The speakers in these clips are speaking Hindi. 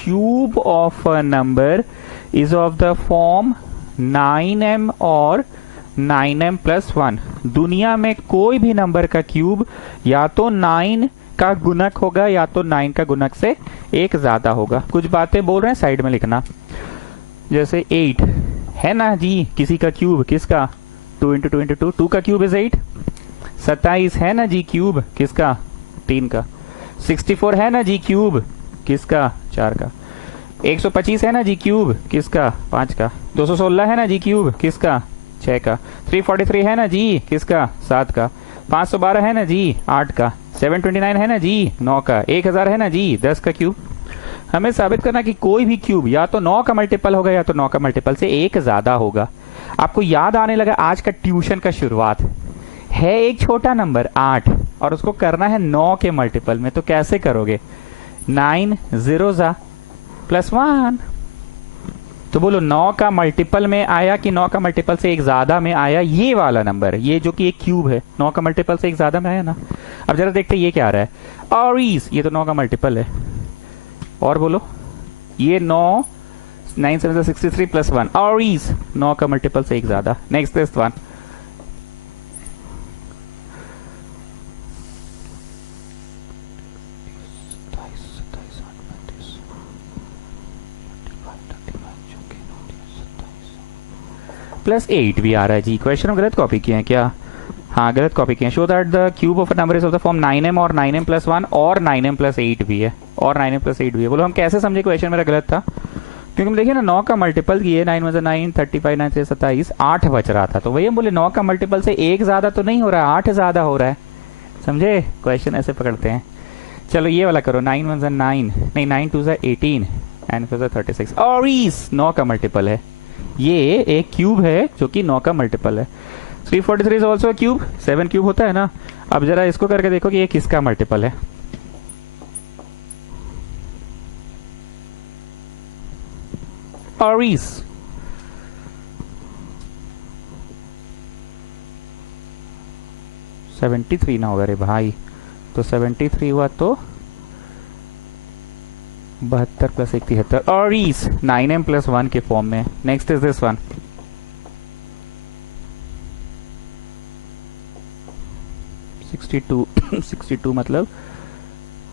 cube of a number is of the form 9m और 9m plus 1। दुनिया में कोई भी नंबर का क्यूब या तो 9 का गुणक होगा या तो 9 का गुणक से एक ज्यादा होगा। कुछ बातें बोल रहे हैं, साइड में लिखना। जैसे 8 है ना जी, किसी का क्यूब, किसका? 2 इंटू 2 इंटू 2, 2 का क्यूब इज 8। 27 है ना जी क्यूब, किसका? 3 का। 64 है ना जी क्यूब, किसका? 4 का। 125 है ना जी क्यूब, किसका? 5 का। 216 है ना जी क्यूब, किसका? 6 का। 343 है ना जी, किसका? 7 का। 512 है ना जी, 8 का। 729 है ना जी, 9 का। 1000 है ना जी, 10 का क्यूब। हमें साबित करना कि कोई भी क्यूब या तो 9 का मल्टीपल होगा या तो 9 का मल्टीपल से एक ज्यादा होगा। आपको याद आने लगा आज का ट्यूशन का शुरुआत है एक छोटा नंबर 8 और उसको करना है 9 के मल्टीपल में। तो कैसे करोगे? 9 0 जा प्लस 1। तो बोलो 9 का मल्टीपल में आया कि 9 का मल्टीपल से एक ज्यादा में आया? ये वाला नंबर, ये जो कि एक क्यूब है, 9 का मल्टीपल से एक ज्यादा में आया ना। अब जरा देखते ये क्या आ रहा है। और ये तो 9 का मल्टीपल है। और बोलो ये 9 9 7 63 प्लस 1 और 9 का मल्टीपल से एक ज्यादा। Next this one. प्लस 8 भी आ रहा है जी। क्वेश्चन हम गलत कॉपी किए हैं क्या? हाँ गलत कॉपी किए हैं। Show that the cube of a number is of the form 9m और 9m प्लस 1 और 9m प्लस 8 भी है और 9m प्लस 8 भी है। बोलो हम कैसे समझे क्वेश्चन मेरा गलत था? क्योंकि हम देखिए ना 9 का मल्टीपल किए 9 में 9 35 9 से 27 8 बच रहा था। तो वही हम बोले 9 का मल्टीपल से एक ज्यादा तो नहीं हो रहा है, 8 ज्यादा हो रहा है। समझे? क्वेश्चन ऐसे पकड़ते हैं। चलो ये वाला करो। 9 1 9 नहीं 9 2 18 9 4 36 और 9 का मल्टीपल है। ये एक क्यूब है जो कि 9 का मल्टीपल है। 343 इज ऑल्सो क्यूब, 7 क्यूब होता है ना। अब जरा इसको करके देखो कि ये किसका मल्टीपल है। और 73 ना होगा रे भाई। तो 73 हुआ तो 72 प्लस 1 73 और 9m प्लस 1 के फॉर्म में। Next is this one. Sixty two मतलब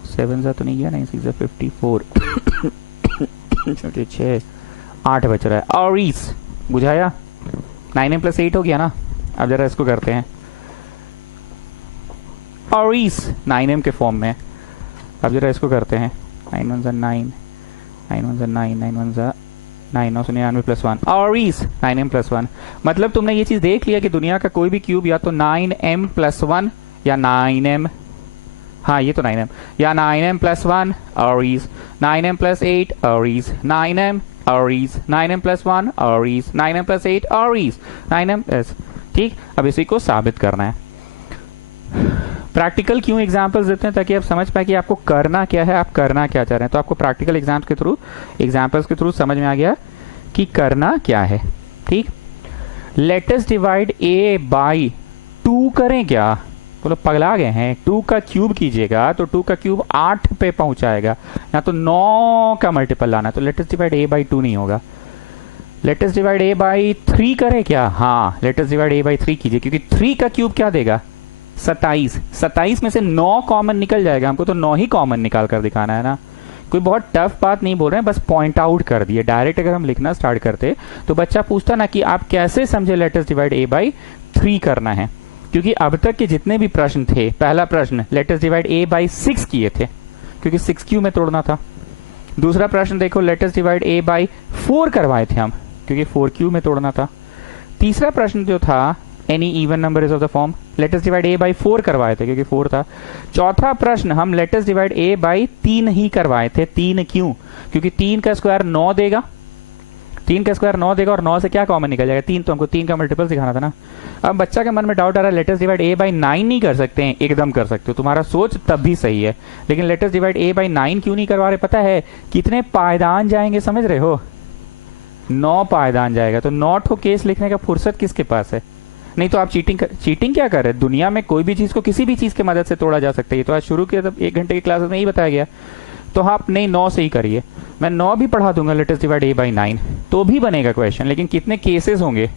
7 जा तो नहीं गया, 9 6 जा 54 6 8 बच रहा है। और बुझाया? 9m प्लस 8 हो गया ना। अब जरा इसको करते हैं। और 9m के फॉर्म में। अब जरा इसको करते हैं। 9 1 9 9 1 9 9 1 9 9 99 प्लस 1 और 9m प्लस 1। मतलब तुमने ये चीज देख लिया कि दुनिया का कोई भी क्यूब या तो 9m प्लस 1 या 9m, हाँ ये तो 9m, या 9m प्लस 1 और 9m प्लस 8 और 9m और 9m प्लस 1 और 9m प्लस 8 और 9m प्लस। ठीक, अब इसी को साबित करना है। प्रैक्टिकल क्यों एग्जाम्पल्स देते हैं? ताकि आप समझ पाए कि आपको करना क्या है, आप करना क्या चाह रहे हैं। तो आपको प्रैक्टिकल एग्जाम्पल्स के थ्रू समझ में आ गया कि करना क्या है। ठीक, late us divide a by 2 करें क्या? बोलो पगला गए हैं। 2 का क्यूब कीजिएगा तो 2 का क्यूब 8 पे पहुंचाएगा, या तो 9 का मल्टीपल लाना। तो late us divide a by 2 नहीं होगा। Late us divide a by 3 करें क्या? हाँ late us divide a by 3 कीजिए, क्योंकि 3 का क्यूब क्या देगा? 27। 27 में से 9 कॉमन निकल जाएगा। हमको तो 9 ही कॉमन निकाल कर दिखाना है ना। कोई बहुत टफ बात नहीं बोल रहे हैं, बस पॉइंट आउट कर दिए। डायरेक्ट अगर हम लिखना स्टार्ट करते तो बच्चा पूछता ना कि आप कैसे समझे late us divide a by 3 करना है। क्योंकि अब तक के जितने भी प्रश्न थे, पहला प्रश्न late us divide a by 6 किए थे क्योंकि 6 क्यू में तोड़ना था। दूसरा प्रश्न देखो late us divide a by 4 करवाए थे हम क्योंकि 4 क्यू में तोड़ना था। तीसरा प्रश्न जो था any even number is of the form late us divide a by 4 करवाए थे क्योंकि 4 था। चौथा प्रश्न हम late us divide a by 3 ही करवाए थे। 3 क्यों? क्योंकि 3 का स्क्वायर 9 देगा। 3 का स्क्वायर 9 देगा और 9 से क्या कॉमन निकल जाएगा? 3। तो हमको 3 का मल्टीपल सिखाना था ना। अब बच्चा के मन में डाउट आ रहा है let us divide a by 9 नहीं कर सकते हैं? एकदम कर सकते हो, तुम्हारा सोच तब भी सही है। लेकिन late us divide a by 9 क्यों नहीं करवा रहे? पता है कितने पायदान जाएंगे? समझ रहे हो? 9 पायदान जाएगा। तो 9 ठो केस लिखने का फुर्सत किसके पास है? नहीं तो आप चीटिंग क्या कर रहे हैं? दुनिया में कोई भी चीज को किसी भी चीज की मदद से तोड़ा जा सकता है। ये तो आज शुरू किया तब 1 घंटे की क्लास में ही बताया गया। तो आप नहीं 9 से ही करिए, मैं 9 भी पढ़ा दूंगा, late us divide a by 9, तो भी बनेगा क्वेश्चन। लेकिन कितने केसेस होंगे,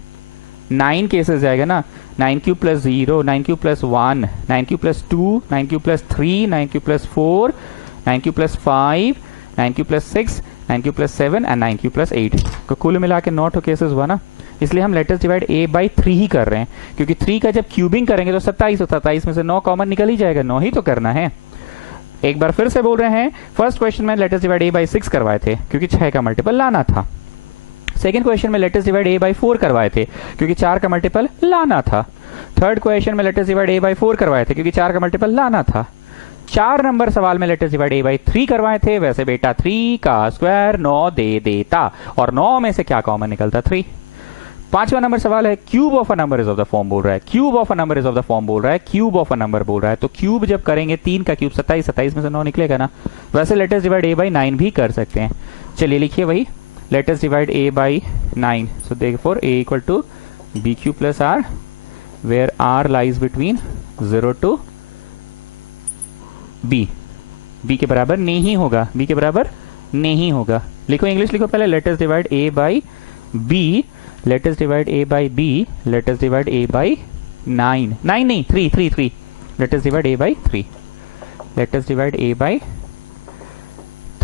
9 केसेस जाएगा ना, 9 cube plus 0, 9 cube plus 1, 9 cube plus 2, 9 cube plus 3, 9 cube plus 4, 9 cube plus 5, 9 cube plus 6, 9 cube plus 7 and 9 cube plus 8, तो कुल मिला के 9 केसेस हुआ ना। इसलिए हम late us divide a by 3 ही कर रहे हैं, क्योंकि 3 का जब क्यूबिंग करेंगे तो 27, 27 में से 9 कॉमन निकल ही जाएगा, 9 ही तो करना है। एक बार फिर से बोल रहे हैं, फर्स्ट क्वेश्चन में late us divide a by 6 करवाए थे क्योंकि 6 का मल्टीपल लाना था। सेकंड क्वेश्चन में late us divide a by 4 करवाए थे क्योंकि 4 का मल्टीपल लाना था। थर्ड क्वेश्चन में late us divide a by 4 करवाए थे क्योंकि 4 का मल्टीपल लाना था। 4 नंबर सवाल में late us divide a by 3 करवाए थे, वैसे बेटा 3 का स्क्वायर 9 दे देता, और 9 में से क्या कॉमन निकलता, 3। पांचवा नंबर सवाल है cube of a number is of the form बोल रहा है, cube of a number is of the form बोल रहा है, क्यूब ऑफ अ नंबर बोल रहा है, तो क्यूब जब करेंगे 3 का क्यूब 27, 27 में से 9 निकलेगा ना। वैसे let us divide a by 9 भी कर सकते हैं। चलिए लिखिए वही, let us divide a by 9, so therefore a equal to b cube plus r, where r lies between 0 to b, b के बराबर नहीं होगा, b के बराबर नहीं होगा। लिखो इंग्लिश लिखो पहले, late us divide a by b, let us divide a by b, let us divide a by 9, 9 नहीं 3, 3, 3, let us divide a by 3, let us divide a by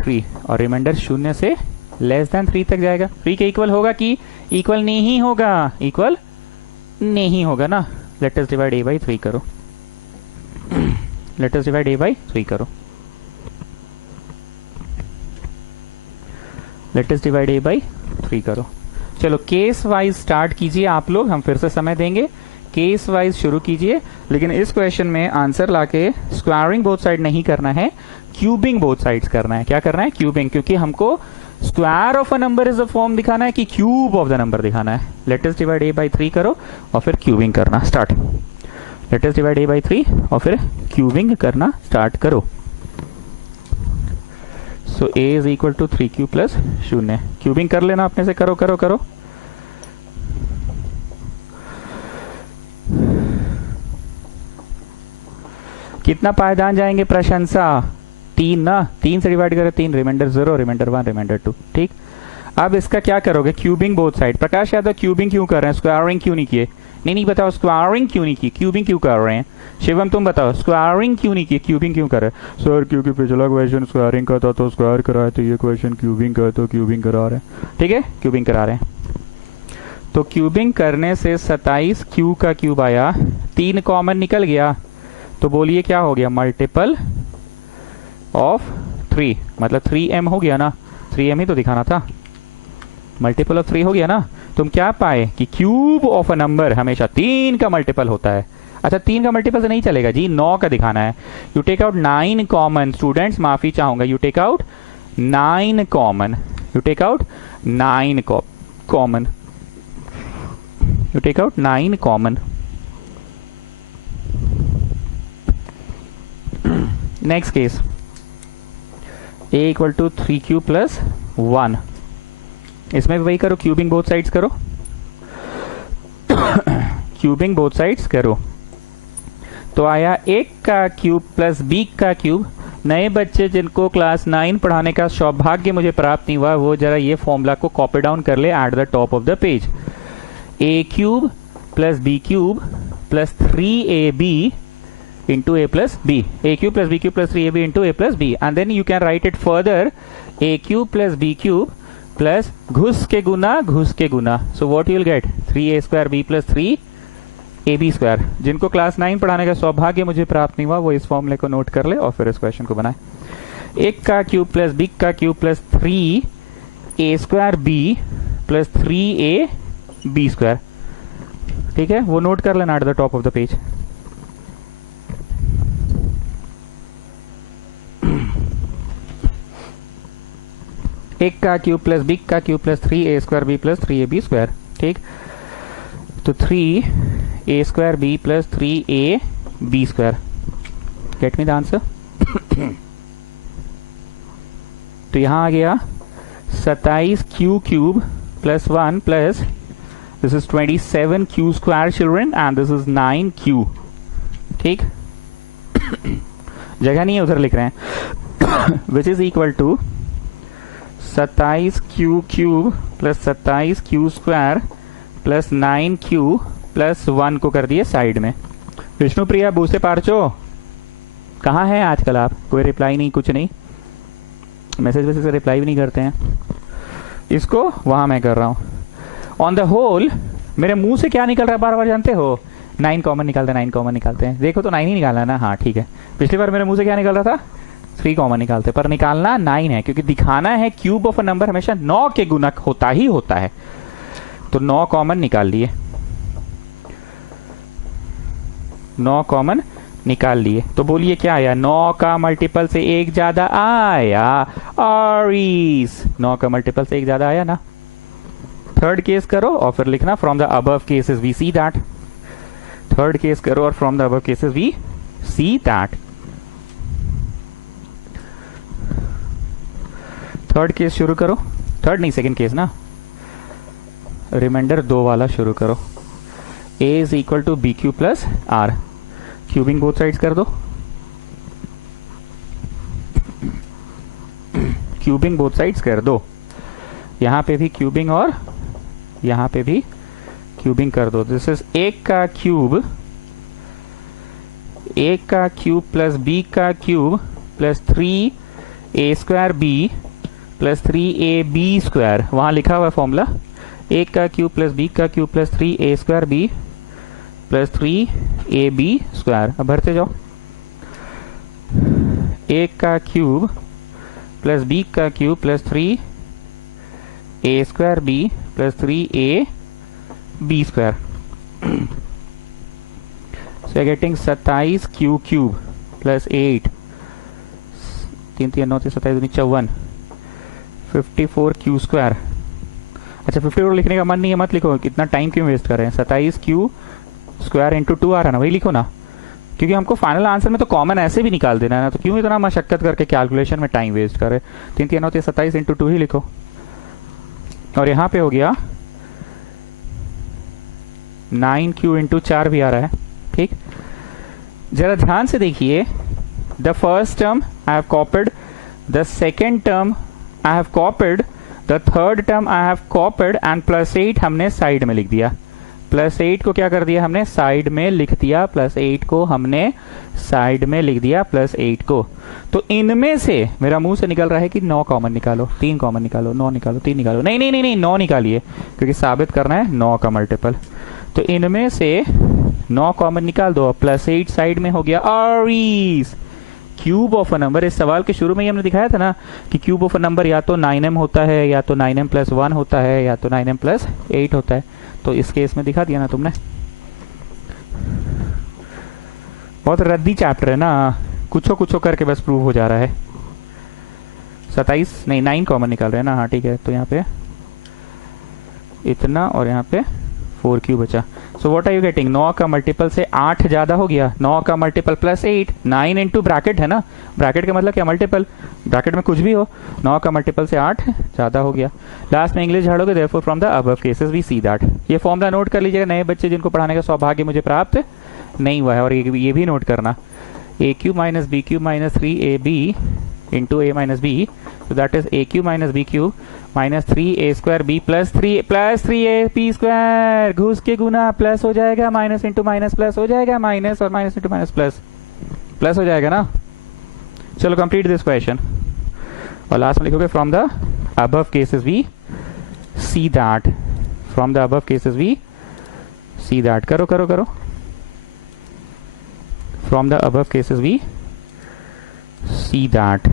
3, और रिमाइंडर 0 से लेस देन 3 तक जाएगा। 3 के इक्वल होगा कि इक्वल नहीं होगा, इक्वल नहीं होगा ना। let us divide a by 3 करो, let us divide a by 3 करो, let us divide a by 3 करो। चलो केस वाइज स्टार्ट कीजिए आप लोग, हम फिर से समय देंगे, केस वाइज शुरू कीजिए। लेकिन इस क्वेश्चन में आंसर लाके स्क्वायरिंग बोथ साइड नहीं करना है, क्यूबिंग बोथ साइड्स करना है। क्या करना है, क्यूबिंग, क्योंकि हमको square of a number is a form दिखाना है कि क्यूब ऑफ द नंबर दिखाना है। Let us divide a by 3 करो और फिर क्यूबिंग करना start. Let us divide a by 3 और फिर क्यूबिंग करना स्टार्ट करो। So a is equal to 3 cube plus 0, cubing कर लेना अपने से, करो करो करो। कितना पायदान जाएंगे, प्रशंसा 3 ना, 3 से डिवाइड करें 3, रिमाइंडर 0, रिमाइंडर 1, रिमाइंडर 2, ठीक। अब इसका क्या करोगे, cubing both side. Prakash Yadav cubing क्यों कर रहे हैं, स्क्वायरिंग क्यों नहीं किए? नहीं बताओ, स्क्वायरिंग क्यों नहीं की, क्यूबिंग क्यों कर रहे हैं? शिवम तुम बताओ, स्क्वायरिंग क्यों नहीं की, क्यूबिंग क्यों कर रहे हैं? सर क्योंकि पिछला क्वेश्चन स्क्वायरिंग का था तो स्क्वायर कराया, तो ये क्वेश्चन क्यूबिंग का तो क्यूबिंग करा रहे हैं, ठीक है, क्यूबिंग करा रहे हैं। तो क्यूबिंग करने से 27 क्यू का क्यूब आया, 3 कॉमन निकल गया, तो बोलिए क्या हो गया, मल्टीपल ऑफ 3, मतलब 3m हो गया ना, 3m ही तो दिखाना था, मल्टीपल ऑफ 3 हो गया ना। तुम क्या पाए कि क्यूब ऑफ अ नंबर हमेशा 3 का मल्टीपल होता है। अच्छा 3 का मल्टीपल से नहीं चलेगा जी, 9 का दिखाना है। You take out 9 common, students माफी चाहूंगा, you take out 9 common, you take out 9 common, you take out 9 common. Next case, a equal to 3 cube plus 1, इसमें भी वही करो, क्यूबिंग बोथ साइड्स करो, क्यूबिंग बोथ साइड्स करो। तो आया 1 का क्यूब प्लस b का क्यूब। नए बच्चे जिनको क्लास 9 पढ़ाने का सौभाग्य मुझे प्राप्त नहीं हुआ, वो जरा ये फॉर्मूला को कॉपी डाउन कर ले at the top of the page. a cube plus b cube plus 3ab into a plus b, a cube plus b cube plus 3ab into a plus b, and then you can write it further, a cube plus b cube plus घुस के गुना, so what you will get, 3a square b plus 3ab square। जिनको क्लास 9 पढ़ाने का सौभाग्य मुझे प्राप्त नहीं हुआ वो इस फॉर्मूले को नोट कर ले और फिर इस क्वेश्चन को बनाए। 1 का क्यूब प्लस b का cube plus 3a square b plus 3ab square, ठीक है, वो नोट कर लेना at the top of the page. एक का क्यूब प्लस b का cube plus 3a square b plus 3ab square, ठीक। तो 3a square b plus 3ab square, get me the answer. तो यहां आ गया 27 q cube plus 1 plus this is 27 q square children and this is 9 q, ठीक। जगह नहीं है उधर लिख रहे हैं। Which is equal to 27 q cube plus 27 q square plus 9 q plus 1 को कर दिए साइड में। विष्णुप्रिया बूसे पार्चो कहाँ है आजकल आप? कोई रिप्लाई नहीं, कुछ नहीं, मैसेज वैसेज रिप्लाई भी नहीं करते हैं। इसको वहां मैं कर रहा हूं। ऑन द होल मेरे मुंह से क्या निकल रहा है बार बार जानते हो? 9 कॉमन निकालते हैं, 9 कॉमन निकालते हैं। देखो तो 9 ही निकालना है ना। हाँ ठीक है, पिछली बार मेरे मुंह से क्या निकल रहा था? 3 कॉमन निकालते, पर निकालना 9 है, क्योंकि दिखाना है क्यूब ऑफ अ नंबर हमेशा 9 के गुणक होता ही होता है। तो 9 कॉमन निकाल लिए, 9 कॉमन निकाल लिए। तो बोलिए क्या आया? 9 का मल्टीपल से 1 ज्यादा आया। और 9 का मल्टीपल से 1 ज्यादा आया ना। थर्ड केस करो और फिर लिखना from the above cases we see that. Third case करो और from the above cases we see that. Third case शुरू करो, थर्ड नहीं सेकंड केस ना, रिमाइंडर 2 वाला शुरू करो। a is equal to b q plus r. Cubing both sides कर दो, क्यूबिंग बोथ साइड्स कर दो। यहां पे भी क्यूबिंग और यहां पे भी क्यूबिंग कर दो। दिस इज 1 का क्यूब, 1 का क्यूब प्लस b का cube plus 3a square b plus 3ab square. वहां लिखा हुआ है फॉर्मूला 1 का क्यूब प्लस b का cube plus 3a square b plus 3ab square. अब भरते जाओ। 1 का क्यूब प्लस b का cube plus 3a square b plus 3ab square. So getting 27 q cube plus 8, 3 3 9 27 54, 54 Q square. अच्छा 54 लिखने का मन नहीं है, मत लिखो, कितना टाइम क्यों वेस्ट कर रहे हैं। 27 क्यू स्क्वायर इंटू 2 आ रहा ना, वही लिखो ना, क्योंकि हमको फाइनल आंसर में तो कॉमन ऐसे भी निकाल देना है ना, तो क्यों इतना मशक्कत करके कैलकुलेशन में टाइम वेस्ट करे। 3 3 9 27 इंटू 2 ही लिखो। और यहाँ पे हो गया 9 क्यू इंटू 4 भी आ रहा है। ठीक, जरा ध्यान से देखिए। The first term I have copied, the second term I have copied, the third term I have copied and plus 8 हमने साइड में लिख दिया। प्लस 8 को क्या कर दिया हमने? साइड में लिख दिया। प्लस 8 को हमने साइड में लिख दिया, प्लस 8 को। तो इनमें से मेरा मुंह से निकल रहा है कि 9 कॉमन निकालो, 3 कॉमन निकालो, 9 निकालो, 3 निकालो। नहीं नहीं नहीं नहीं, 9 निकालिए, क्योंकि साबित करना है 9 का मल्टीपल। तो इनमें से 9 कॉमन निकाल दो। प्लस 8 साइड में हो गया। और क्यूब ऑफ अ नंबर, इस सवाल के शुरू में ही हमने दिखाया था ना कि क्यूब ऑफ अ नंबर या तो 9m होता है, या तो 9m प्लस 1 होता है, या तो 9m प्लस 8 होता है। तो इस केस में दिखा दिया ना तुमने। बहुत रद्दी चैप्टर है ना, कुछ करके बस प्रूव हो जा रहा है। 27 नहीं 9 कॉमन निकाल रहे हैं ना। हाँ ठीक है, तो यहाँ पे इतना और यहाँ पे 4 क्यू बचा। So what are you getting? 9 का मल्टीपल से 8 ज्यादा हो गया। 9 का मल्टीपल प्लस 8, 9 इंटू ब्रैकेट है ना, ब्रैकेट का मतलब क्या? मल्टीपल, ब्रैकेट में कुछ भी हो। 9 का मल्टीपल से 8 ज्यादा हो गया। लास्ट में इंग्लिश झाड़ोगे, therefore from the above cases we see that. ये फॉर्मूला नोट कर लीजिएगा, नए बच्चे जिनको पढ़ाने का सौभाग्य मुझे प्राप्त नहीं हुआ है। और ये भी नोट करना, a cube minus b cube minus 3ab into a minus b, so that is a cube minus b cube minus 3a square b plus 3ab square. घुस के गुना प्लस हो जाएगा, माइनस इंटू माइनस प्लस हो जाएगा, माइनस और minus into minus plus plus हो जाएगा ना। चलो कंप्लीट दिस क्वेश्चन। और लास्ट में लिखोगे from the above cases we see that. From the above cases we see that. करो करो करो। From the above cases we see that.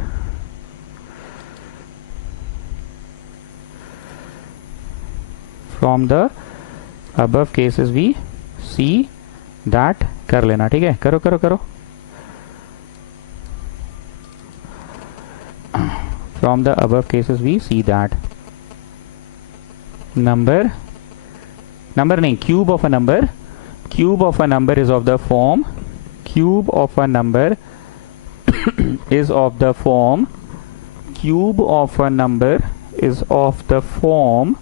From the above cases we see that कर लेना। ठीक है, करो करो करो। From the above cases we see that. Number नहीं, cube of a number, cube of a number is of the form, cube of a number is of the form, cube of a number is of the form,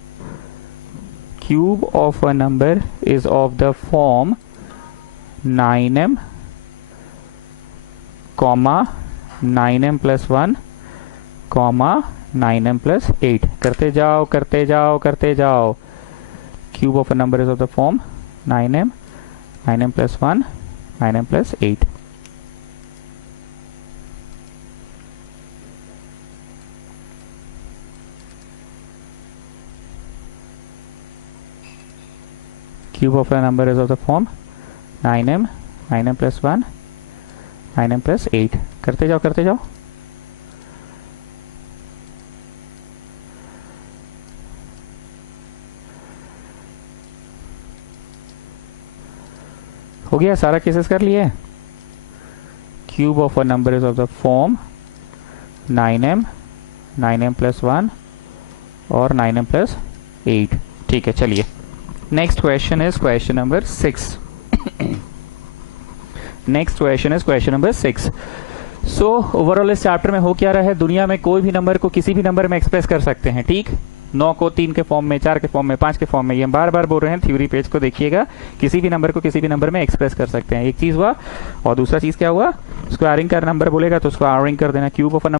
cube of a number is of the form 9m comma 9m plus 1 comma 9m plus 8 करते जाओ करते जाओ करते जाओ. Cube of a number is of the form 9m plus 1 9m plus 8. Cube of a number is of the form 9m plus 1 9m plus 8. करते जाओ करते जाओ. हो गया, सारा केसेस कर लिए. Cube of a number is of the form 9m plus 1 और 9m प्लस 8. ठीक है, चलिए next question is question number 6. Next question is question number 6. So overall इस चैप्टर में हो क्या रहा है, दुनिया में कोई भी नंबर को किसी भी नंबर में एक्सप्रेस कर सकते हैं. ठीक, 9 को 3 के फॉर्म में, 4 के फॉर्म में, 5 के फॉर्म में. ये हम बार बार बोल रहे हैं, थ्योरी पेज को देखिएगा. किसी भी नंबर को किसी भी नंबर में एक्सप्रेस कर सकते हैं. एक चीज हुआ, और दूसरा चीज क्या हुआ, उसको आरिंग का नंबर बोलेगा तो उसको आरिंग कर देना. Cube of